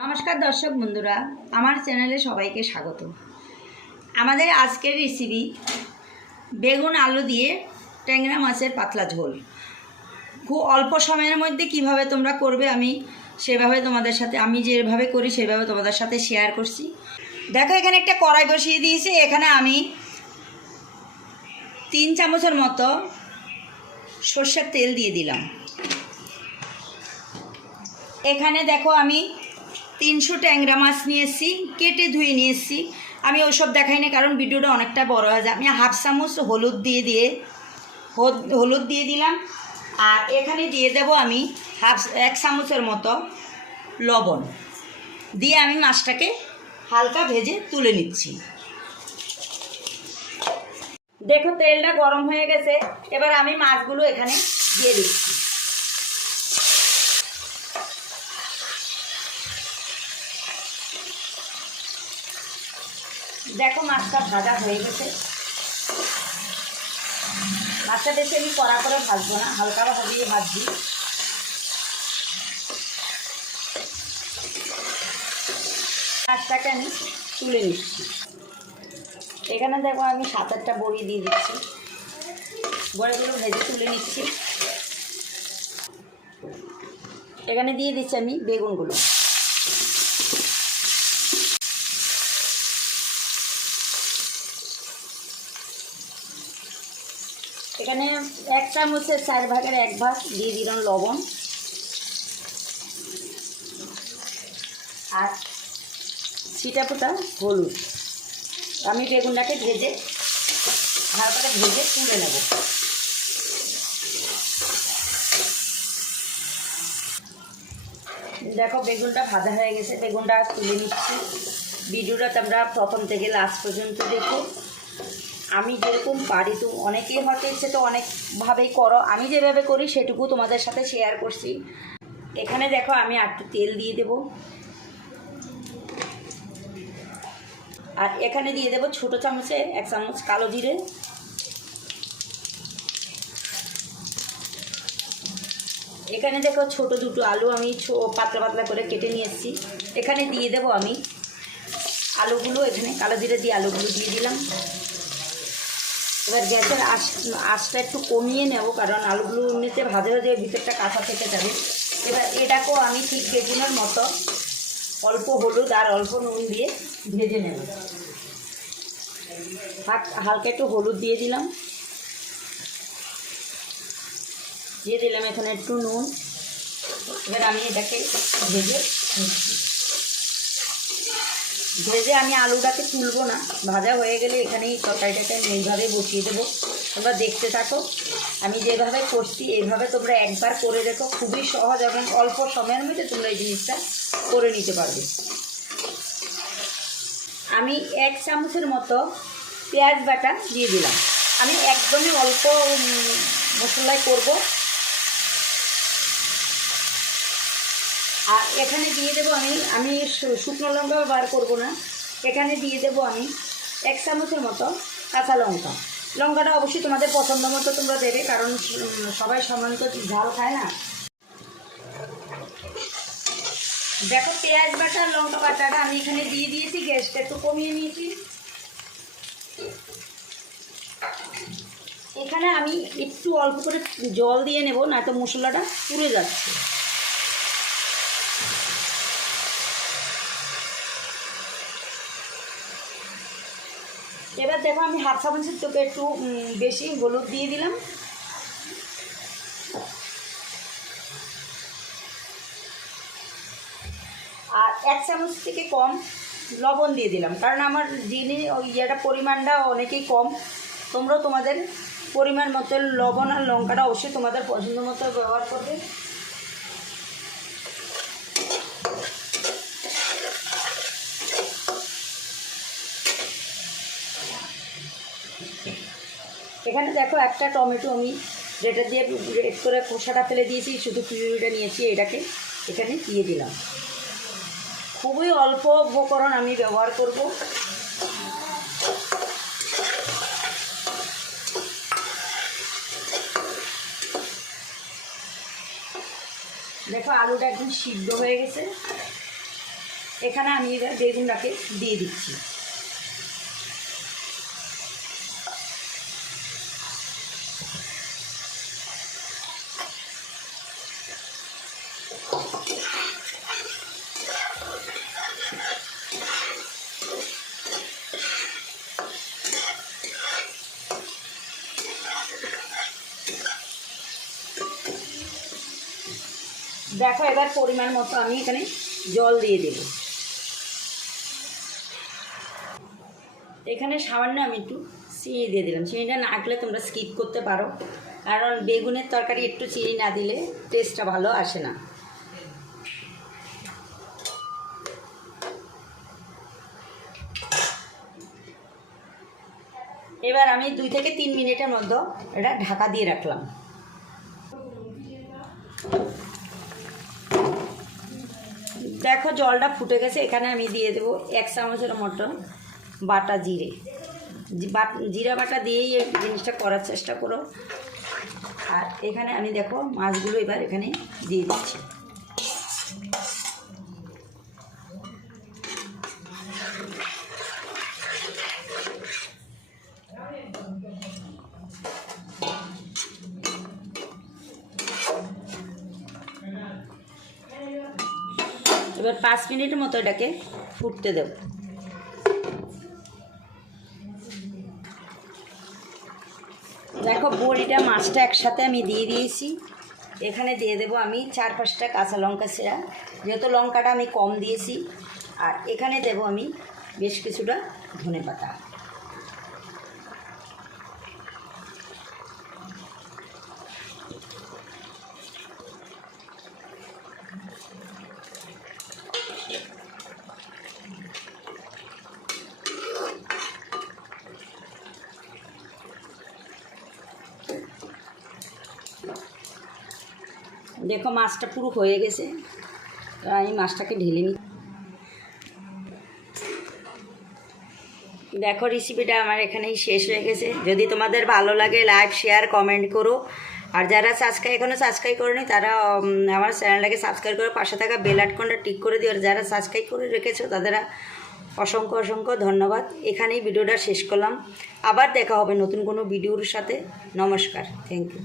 নমস্কার দর্শক বন্ধুরা, আমার চ্যানেলে সবাইকে স্বাগত। আমাদের আজকের রেসিপি বেগুন আলু দিয়ে ট্যাংরা মাছের পাতলা ঝোল। খুব অল্প সময়ের মধ্যে কিভাবে তোমরা করবে আমি যেভাবে করি সেভাবে তোমাদের সাথে শেয়ার করছি। দেখো, এখানে একটা কড়াই বসিয়ে দিয়েছি। এখানে আমি 3 চামচের মতো সর্ষের তেল দিয়ে দিলাম। এখানে দেখো, আমি 300 ট্যাংরা মাছ নিয়ে এসেছি, কেটে ধুয়ে নিয়ে এসেছি। আমি ওসব দেখাই না, কারণ ভিডিওটা অনেকটা বড় হয়ে যায়। আমি হাফ চামচ হলুদ দিয়ে দিলাম। আর এখানে দিয়ে দেব আমি 1 চামচের মতো লবণ দিয়ে আমি মাছটাকে হালকা ভেজে তুলে নিচ্ছি। দেখো, তেলটা গরম হয়ে গেছে। এবার আমি মাছগুলো এখানে দিয়ে দিচ্ছি। দেখো, মাছটা ভাজা হয়ে গেছে। মাছটা বেশি আমি কড়া করে ভাজবো না, হালকা ভাজিয়ে ভাজছি। মাছটাকে আমি তুলে নিচ্ছি। এখানে দেখো, আমি 7-8টা বড়ি দিয়ে দিচ্ছি। বড়িগুলো ভেজে তুলে নিচ্ছি। এখানে দিয়ে দিচ্ছি আমি বেগুনগুলো। এখানে 1 চামচের 4 ভাগের 1 ভাগ দিয়ে দিলাম লবণ। আর ছিটাফোঁটা হলুদ। আমি বেগুনটাকে হালকা ভেজে তুলে নেব। দেখো, বেগুনটা ভাজা হয়ে গেছে। বেগুনটা তুলে নিচ্ছি। ভিডিওটা তোমরা প্রথম থেকে লাস্ট পর্যন্ত দেখো। আমি যেরকম পারি, তো অনেকেই হয়তো ইচ্ছে তো অনেকভাবেই করো, আমি যেভাবে করি সেটুকু তোমাদের সাথে শেয়ার করছি। এখানে দেখো, আমি একটু তেল দিয়ে দেব। আর এখানে দিয়ে দেব ছোট চামচে 1 চামচ কালো জিরে। এখানে দেখো, ছোট 2টো আলু আমি পাতলা পাতলা করে কেটে নিয়ে এসেছি। এখানে দিয়ে দেব আমি আলুগুলো। এখানে কালো জিরে দিয়ে আলুগুলো দিয়ে দিলাম। এবার গ্যাসের আঁচটা একটু কমিয়ে নেব, কারণ আলুগুলো এমনিতে ভাজে ভাজে ভিতরটা কাঁচা থেকে যাবে। এবার এটাকেও আমি ঠিক বেগুনের মতো অল্প হলুদ আর অল্প নুন দিয়ে ভেজে নেব। হালকা একটু হলুদ দিয়ে দিলাম। এখানে একটু নুন। এবার আমি এটাকে ভেজে আমি আলুটাকে তুলবো না। ভাজা হয়ে গেলে এখানেই তরকারিটাকে আমি এইভাবে বসিয়ে দেবো। তোমরা দেখতে থাকো। আমি যেভাবে করছি এইভাবে তোমরা একবার করে দেখো। খুবই সহজ এবং অল্প সময়ের মধ্যে তোমরা এই জিনিসটা করে নিতে পারবে। আমি 1 চামচের মতো পেঁয়াজ বাটা দিয়ে দিলাম। আমি একদমই অল্প মশলায় করব। আর এখানে দিয়ে দেবো আমি শুকনো লঙ্কা ব্যবহার করব না। এখানে দিয়ে দেবো আমি 1 চামচের মতো কাঁচা লঙ্কা। লঙ্কাটা অবশ্যই তোমাদের পছন্দ মতো তোমরা দেবে, কারণ সবাই সমান তো ঝাল খায় না। দেখো, পেঁয়াজ বাটা লঙ্কা বাটাটা আমি এখানে দিয়ে দিয়েছি। গ্যাসটা একটু কমিয়ে নিয়েছি। এখানে আমি একটু অল্প করে জল দিয়ে নেব, নয়তো মশলাটা পুড়ে যাচ্ছে। এবার দেখো, আমি হাফ চামচের থেকে একটু বেশি হলুদ দিয়ে দিলাম। আর 1 চামচ থেকে কম লবণ দিয়ে দিলাম, কারণ আমার পরিমাণটা অনেকেই কম। তোমরাও তোমাদের পরিমাণ মতো লবণ আর লঙ্কাটা অবশ্যই তোমাদের পছন্দ মতো ব্যবহার করবে। এখানে দেখো, একটা টমেটো আমি যেটা দিয়ে রেড করে খোসাটা ফেলে দিয়েছি, শুধু পিউরিটা নিয়েছি, এটাকে এখানে দিয়ে দিলাম। খুবই অল্প উপকরণ আমি ব্যবহার করব। দেখো, আলুটা একদম সিদ্ধ হয়ে গেছে। এখানে আমি এবার বেগুনটাকে দিয়ে দিচ্ছি। দেখো এবার পরিমাণ মতো আমি এখানে জল দিয়ে দেব। এখানে সামান্য আমি একটু চিনি দিয়ে দিলাম। চিনিটা না দিলে তোমরা স্কিপ করতে পারো, কারণ বেগুনের তরকারি একটু চিনি না দিলে টেস্টটা ভালো আসে না। এবার আমি 2 থেকে 3 মিনিটের মধ্যে এটা ঢাকা দিয়ে রাখলাম। দেখো জলটা ফুটে গেছে। এখানে আমি দিয়ে দেবো 1 চামচের মতো বাটা জিরে। জিরা বাটা দিয়েই এই জিনিসটা করার চেষ্টা করো। আর এখানে আমি দেখো মাছগুলো এবার এখানে দিয়ে দিচ্ছি। এবার 5 মিনিটের মতো এটাকে ফুটতে দেব। দেখো বড়িটা মাছটা একসাথে আমি দিয়ে দিয়েছি। এখানে দিয়ে দেব আমি 4-5টা কাঁচা লঙ্কা ছেঁড়া, যেহেতু লঙ্কাটা আমি কম দিয়েছি। আর এখানে দেব আমি বেশ কিছুটা ধনেপাতা। দেখো মাছটা পুরো হয়ে গেছে। আমি মাছটাকে ঢেলে নিই। দেখো রেসিপিটা আমার এখানেই শেষ হয়ে গেছে। যদি তোমাদের ভালো লাগে লাইক শেয়ার কমেন্ট করো। আর যারা এখনও সাবস্ক্রাইব করেনি তারা আমার চ্যানেলটাকে সাবস্ক্রাইব করে পাশে থাকা বেল আইকনটা টিক করে দিও। আর যারা সাবস্ক্রাইব করে রেখেছো তাদের অসংখ্য অসংখ্য ধন্যবাদ। এখানেই ভিডিওটা শেষ করলাম। আবার দেখা হবে নতুন কোনো ভিডিওর সাথে। নমস্কার, থ্যাংক ইউ।